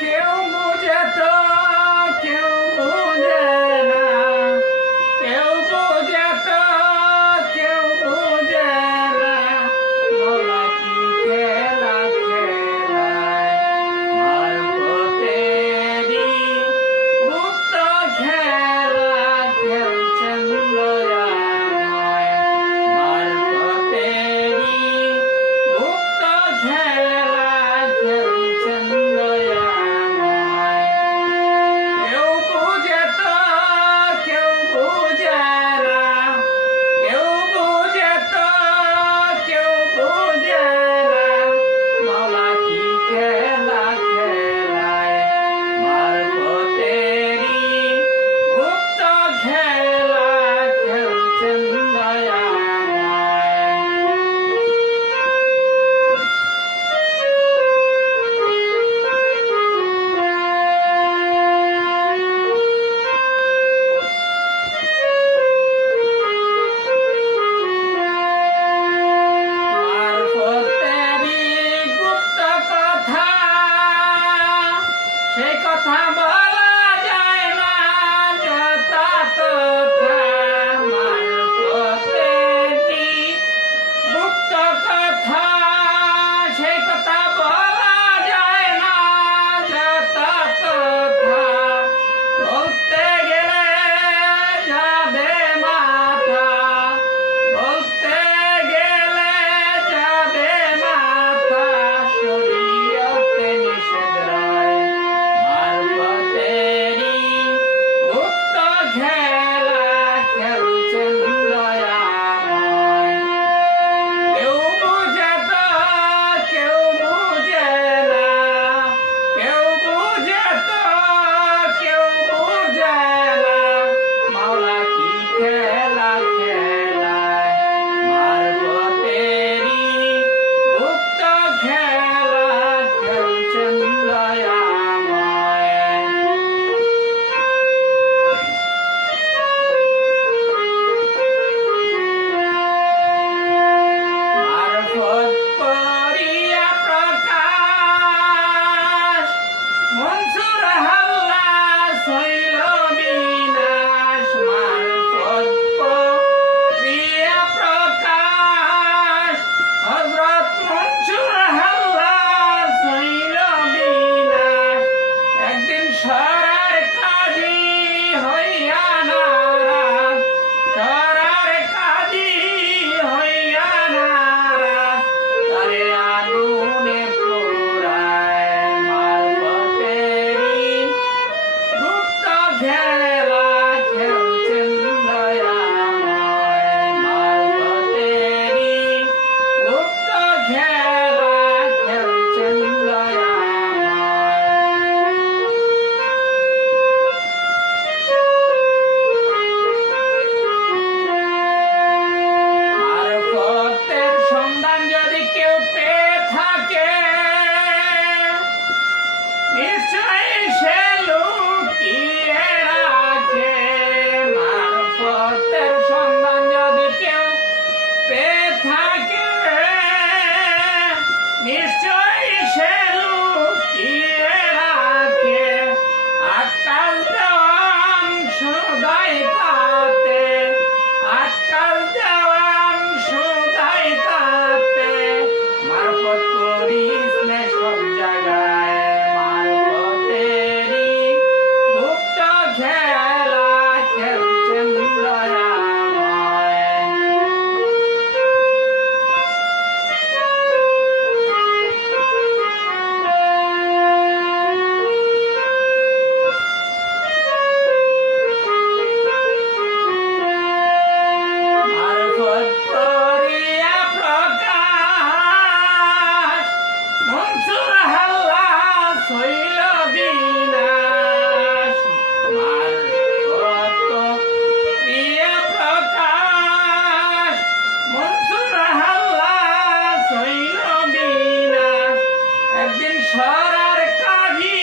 কেউ বুঝে তো কেউ বুঝে না, কেউ বুঝে তো কেউ বুঝে না, বলা কি খেলা খেলায় মারফতেরই গুপ্ত খেলা খেলছেন দয়াময়, মারফতেরই গুপ্ত খেলা খেলছেন দয়াময়। কেউ বুঝে তো কেউ বুঝে না, কেউ বুঝে তো কেউ বুঝে না, মাওলা কি খেলা খেলায় মারফতেরই গুপ্ত খেলা খেলছেন দয়াময়। মারফতেরই গুপ্ত কথা, সেই কথা বলা যায় না যথা তথা। মারফতেরই গুপ্ত কথা, সেই কথা বলা যায় না যথা তথা। বলতে গেলে যাবে মাথা, বলতে গেলে যাবে মাথা, শরীয়তে নিষেধ রায় মারফতেরই গুপ্ত খেলা খেলছেন দয়াময়। কেউ বুঝে তো কেউ বুঝে না, কেউ বুঝে তো কেউ বুঝে না, মাওলা কি খেলা খেলায় মারফতেরই গুপ্ত খেলা খেলছেন দয়াময়। মারফত করিয়া প্রকাশ, মনসুর হাল্লাস হইল বিনাশ। মারফত করিয়া প্রকাশ, হযরত মনসুর হাল্লাস হইল বিনাশ। একদিন সরার কাজী হইয়া নারাজ, সরার কাজী হইয়া নারাজ, তারে আগুনে পোড়ায় মারফতেরই গুপ্ত খেলা খেলছেন দয়াময়। মারফতেরই গুপ্ত খেলা খেলছেন দয়াময়। মারফতের সন্ধান যদি কেউ পেয়ে থাকে, নিশ্চয়ই সে লুকিয়ে রাখে। মারফতের সন্ধান যদি কেউ পেয়ে থাকে, নিশ্চয়ই সে লুকিয়ে রাখে। আকাশ দেওয়ান সদাই তাতে, আকাশ দেওয়ান সদাই তাতে, মারফত করিস নে সব জায়গায় মারফতেরই গুপ্ত খেলা খেলছেন দয়াময়। মারফত করিয়া প্রকাশ, মনসুর হাল্লাস হইল বিনাশ। মারফত করিয়া প্রকাশ, মনসুর হাল্লাস হইল বিনাশ। একদিন সরার কাজী